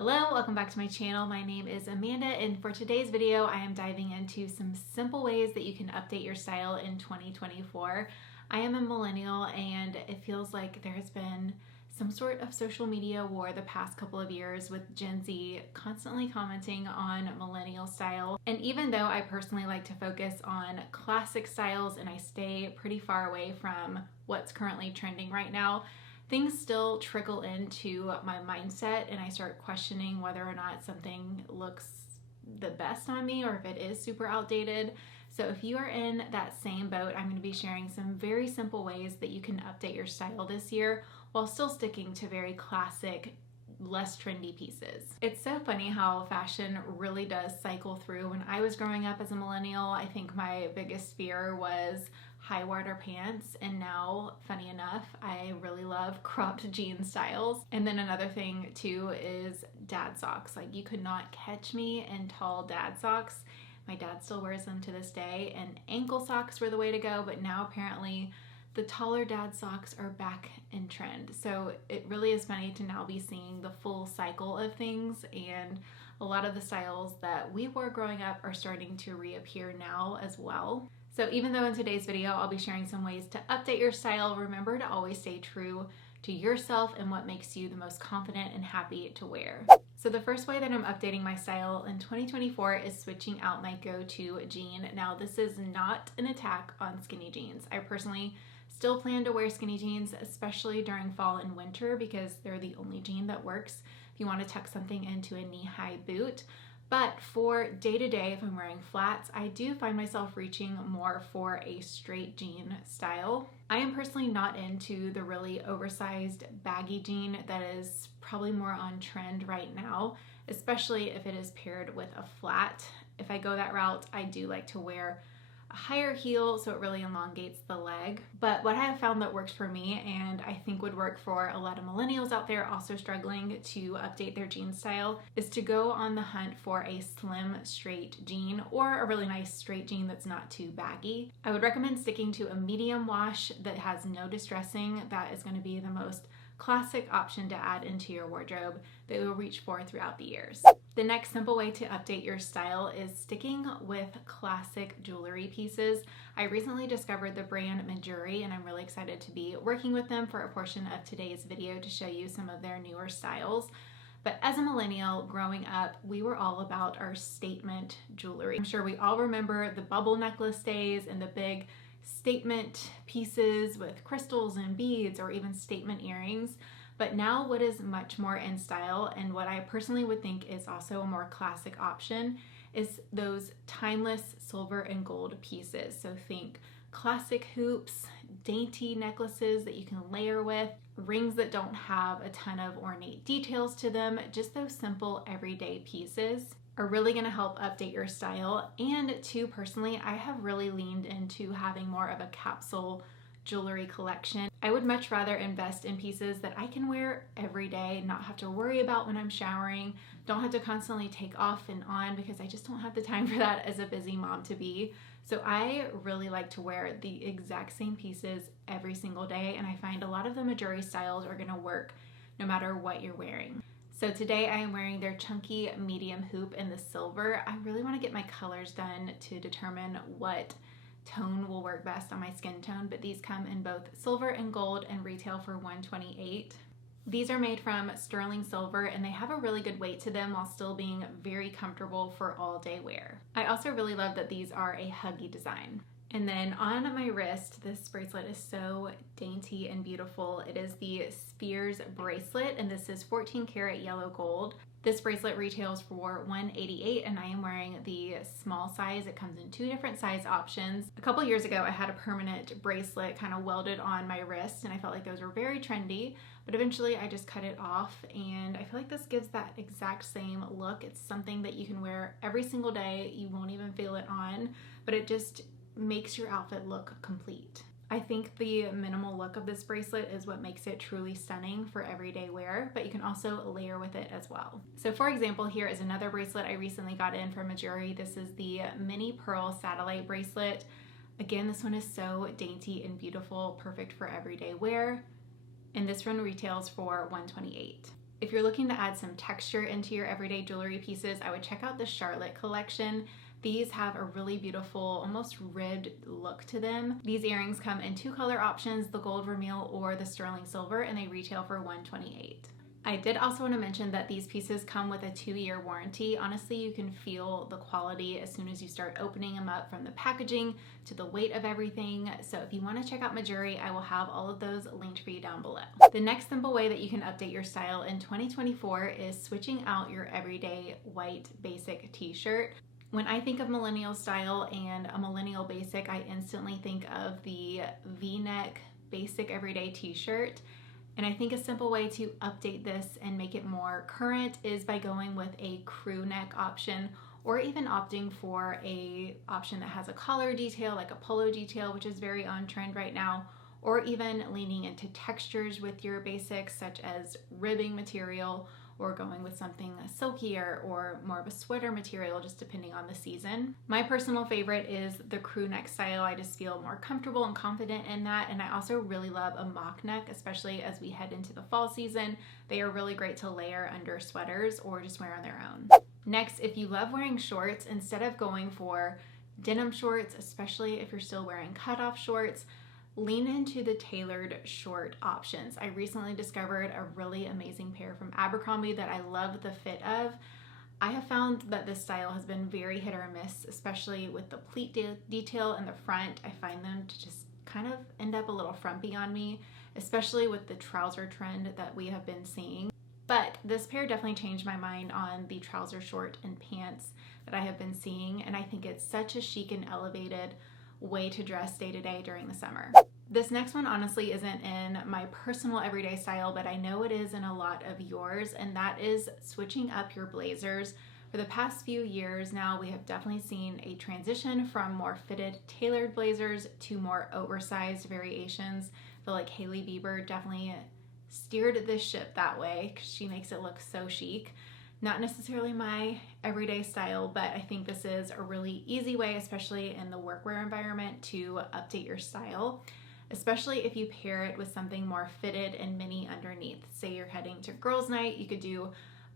Hello, welcome back to my channel. My name is Amanda, and for today's video, I am diving into some simple ways that you can update your style in 2024. I am a millennial, and it feels like there has been some sort of social media war the past couple of years with Gen Z constantly commenting on millennial style. And even though I personally like to focus on classic styles and I stay pretty far away from what's currently trending right now, things still trickle into my mindset and I start questioning whether or not something looks the best on me or if it is super outdated. So if you are in that same boat, I'm going to be sharing some very simple ways that you can update your style this year while still sticking to very classic, less trendy pieces. It's so funny how fashion really does cycle through. When I was growing up as a millennial, I think my biggest fear was high water pants, and now, funny enough, I really love cropped jean styles. And then another thing too is dad socks. Like, you could not catch me in tall dad socks. My dad still wears them to this day, and ankle socks were the way to go, but now apparently the taller dad socks are back in trend. So it really is funny to now be seeing the full cycle of things, and a lot of the styles that we wore growing up are starting to reappear now as well. So even though in today's video I'll be sharing some ways to update your style, remember to always stay true to yourself and what makes you the most confident and happy to wear. So the first way that I'm updating my style in 2024 is switching out my go-to jean. Now, this is not an attack on skinny jeans. I personally still plan to wear skinny jeans, especially during fall and winter, because they're the only jean that works if you want to tuck something into a knee-high boot. But for day-to-day, if I'm wearing flats, I do find myself reaching more for a straight jean style. I am personally not into the really oversized baggy jean that is probably more on trend right now, especially if it is paired with a flat. If I go that route, I do like to wear a higher heel so it really elongates the leg. But what I have found that works for me, and I think would work for a lot of millennials out there also struggling to update their jean style, is to go on the hunt for a slim straight jean or a really nice straight jean that's not too baggy. I would recommend sticking to a medium wash that has no distressing. That is going to be the most classic option to add into your wardrobe that you'll reach for throughout the years. The next simple way to update your style is sticking with classic jewelry pieces. I recently discovered the brand Majuri, and I'm really excited to be working with them for a portion of today's video to show you some of their newer styles. But as a millennial growing up, we were all about our statement jewelry. I'm sure we all remember the bubble necklace days and the big statement pieces with crystals and beads, or even statement earrings. But now what is much more in style, and what I personally would think is also a more classic option, is those timeless silver and gold pieces. So think classic hoops, dainty necklaces that you can layer with, rings that don't have a ton of ornate details to them. Just those simple everyday pieces are really going to help update your style. And too, personally, I have really leaned into having more of a capsule jewelry collection. I would much rather invest in pieces that I can wear every day, not have to worry about when I'm showering, don't have to constantly take off and on, because I just don't have the time for that as a busy mom to be. So I really like to wear the exact same pieces every single day, and I find a lot of the Majuri styles are going to work no matter what you're wearing. So today I am wearing their chunky medium hoop in the silver. I really want to get my colors done to determine what tone will work best on my skin tone, but these come in both silver and gold and retail for $128. These are made from sterling silver, and they have a really good weight to them while still being very comfortable for all day wear. I also really love that these are a huggy design. And then on my wrist, this bracelet is so dainty and beautiful. It is the Spheres bracelet, and this is 14 karat yellow gold. This bracelet retails for $188, and I am wearing the small size. It comes in 2 different size options. A couple years ago, I had a permanent bracelet kind of welded on my wrist, and I felt like those were very trendy, but eventually I just cut it off, and I feel like this gives that exact same look. It's something that you can wear every single day. You won't even feel it on, but it just makes your outfit look complete. I think the minimal look of this bracelet is what makes it truly stunning for everyday wear, but you can also layer with it as well. So for example, here is another bracelet I recently got in from Majuri. This is the mini pearl satellite bracelet. Again, this one is so dainty and beautiful, perfect for everyday wear. And this one retails for $128. If you're looking to add some texture into your everyday jewelry pieces, I would check out the Charlotte collection. These have a really beautiful, almost ribbed look to them. These earrings come in 2 color options, the gold vermeil or the sterling silver, and they retail for $128. I did also want to mention that these pieces come with a 2-year warranty. Honestly, you can feel the quality as soon as you start opening them up, from the packaging to the weight of everything. So if you want to check out my jewelry, I will have all of those linked for you down below. The next simple way that you can update your style in 2024 is switching out your everyday white basic t-shirt. When I think of millennial style and a millennial basic, I instantly think of the V-neck basic everyday t-shirt. And I think a simple way to update this and make it more current is by going with a crew neck option, or even opting for a option that has a collar detail, like a polo detail, which is very on trend right now, or even leaning into textures with your basics, such as ribbing material, or going with something silkier or more of a sweater material, just depending on the season. My personal favorite is the crew neck style. I just feel more comfortable and confident in that. And I also really love a mock neck, especially as we head into the fall season. They are really great to layer under sweaters or just wear on their own. Next, if you love wearing shorts, instead of going for denim shorts, especially if you're still wearing cutoff shorts, lean into the tailored short options. I recently discovered a really amazing pair from Abercrombie that I love the fit of. I have found that this style has been very hit or miss, especially with the pleat detail in the front. I find them to just kind of end up a little frumpy on me, especially with the trouser trend that we have been seeing. But this pair definitely changed my mind on the trouser short and pants that I have been seeing, and I think it's such a chic and elevated way to dress day to day during the summer. This next one honestly isn't in my personal everyday style, but I know it is in a lot of yours, and that is switching up your blazers. For the past few years now, we have definitely seen a transition from more fitted, tailored blazers to more oversized variations. I feel like Hailey Bieber definitely steered this ship that way because she makes it look so chic. Not necessarily my everyday style, but I think this is a really easy way, especially in the workwear environment, to update your style, especially if you pair it with something more fitted and mini underneath. Say you're heading to girls' night, you could do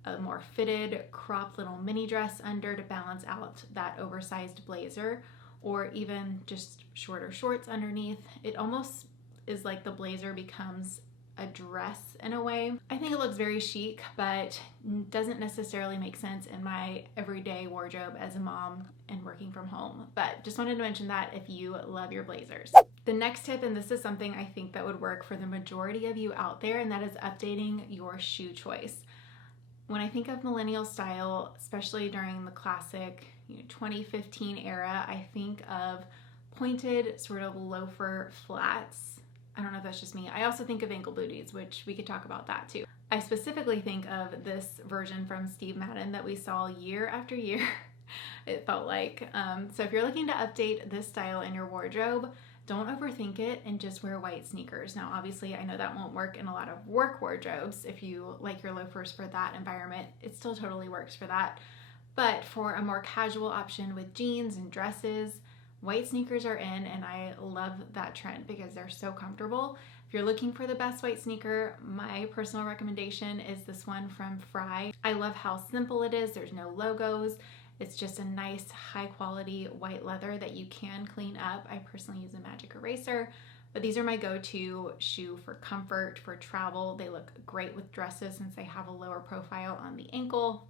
a more fitted, cropped little mini dress under to balance out that oversized blazer, or even just shorter shorts underneath. It almost is like the blazer becomes a dress in a way. I think it looks very chic, but doesn't necessarily make sense in my everyday wardrobe as a mom and working from home. But just wanted to mention that if you love your blazers. The next tip, and this is something I think that would work for the majority of you out there, and that is updating your shoe choice. When I think of millennial style, especially during the classic 2015 era, I think of pointed sort of loafer flats. I don't know if that's just me. I also think of ankle booties, which we could talk about that too. I specifically think of this version from Steve Madden that we saw year after year, it felt like. So if you're looking to update this style in your wardrobe, don't overthink it and just wear white sneakers. Now, obviously, I know that won't work in a lot of work wardrobes. If you like your loafers for that environment, it still totally works for that. But for a more casual option with jeans and dresses, white sneakers are in, and I love that trend because they're so comfortable. If you're looking for the best white sneaker, my personal recommendation is this one from Frye. I love how simple it is. There's no logos. It's just a nice high quality white leather that you can clean up. I personally use a magic eraser, but these are my go-to shoe for comfort, for travel. They look great with dresses since they have a lower profile on the ankle.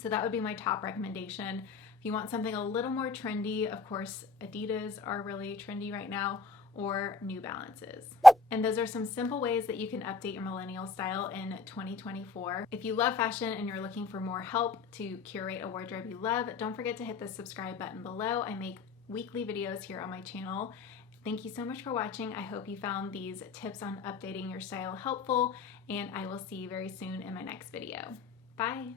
So that would be my top recommendation. If you want something a little more trendy, of course, Adidas are really trendy right now, or New Balances. And those are some simple ways that you can update your millennial style in 2024. If you love fashion and you're looking for more help to curate a wardrobe you love, don't forget to hit the subscribe button below. I make weekly videos here on my channel. Thank you so much for watching. I hope you found these tips on updating your style helpful, and I will see you very soon in my next video. Bye.